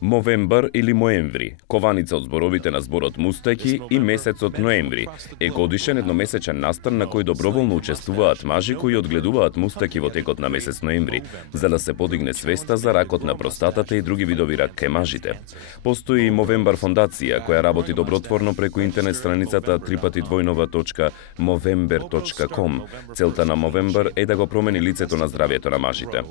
Мовембар или Моември, кованица од зборовите на зборот мустаки, и месецот ноември е годишен едномесечен настан на кој доброволно учествуваат мажи кои одгледуваат мустаки во текот на месец ноември, за да се подигне свеста за ракот на простатата и други видови рак кај мажите. Постои и Мовембар фондација која работи добротворно преку интернет страницата www.movember.com. Целта на Мовембар е да го промени лицето на здравјето на мажите.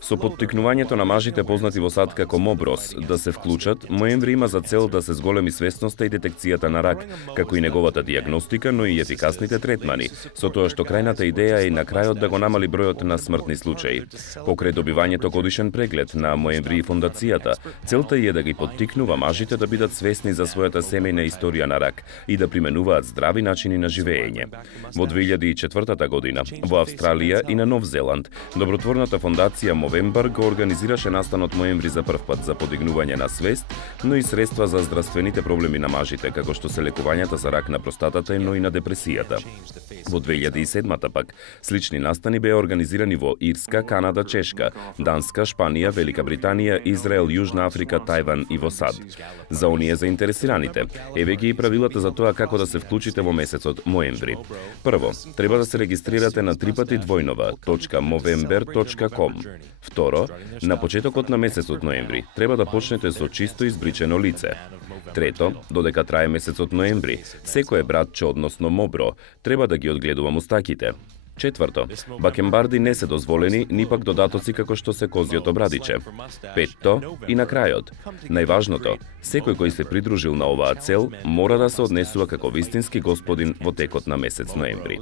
Со поттикнувањето на мажите познати во САД како Моброс да се вклучат, Моември има за цел да се зголеми свесноста и детекцијата на рак, како и неговата дијагностика, но и ефикасните третмани, со тоа што крајната идеја е на крајот да го намали бројот на смртни случаи. Покрај добивањето годишен преглед на Моември и фондацијата, целта е да ги поттикнува мажите да бидат свесни за својата семејна историја на рак и да применуваат здрави начини на живеење. Во 2004 година, во Австралија и на Нов Зеланд, добротворната фондација Мовембар го организираше настанот Моември за прв пат за подигнување на свест, но и средства за здравствените проблеми на мажите, како што се лекувањата за рак на простатата, но и на депресијата. Во 2007 пак, слични настани беа организирани во Ирска, Канада, Чешка, Данска, Шпанија, Велика Британија, Израел, Јужна Африка, Тајван и во САД. За оние заинтересираните, еве ги и правилата за тоа како да се вклучите во месецот Моември. Прво, треба да се регистрирате на www.movember.com. Второ, на почетокот на месецот ноември треба да почнете со чисто избричено лице. Трето, додека трае месецот ноември, секое братче, односно мобро, треба да ги одгледува мустаките. Четврто, бакембарди не се дозволени, ни пак додатоци како што се козјото брадиче. Петто, и на крајот, најважното, секој кој се придружил на оваа цел мора да се однесува како вистински господин во текот на месец ноември.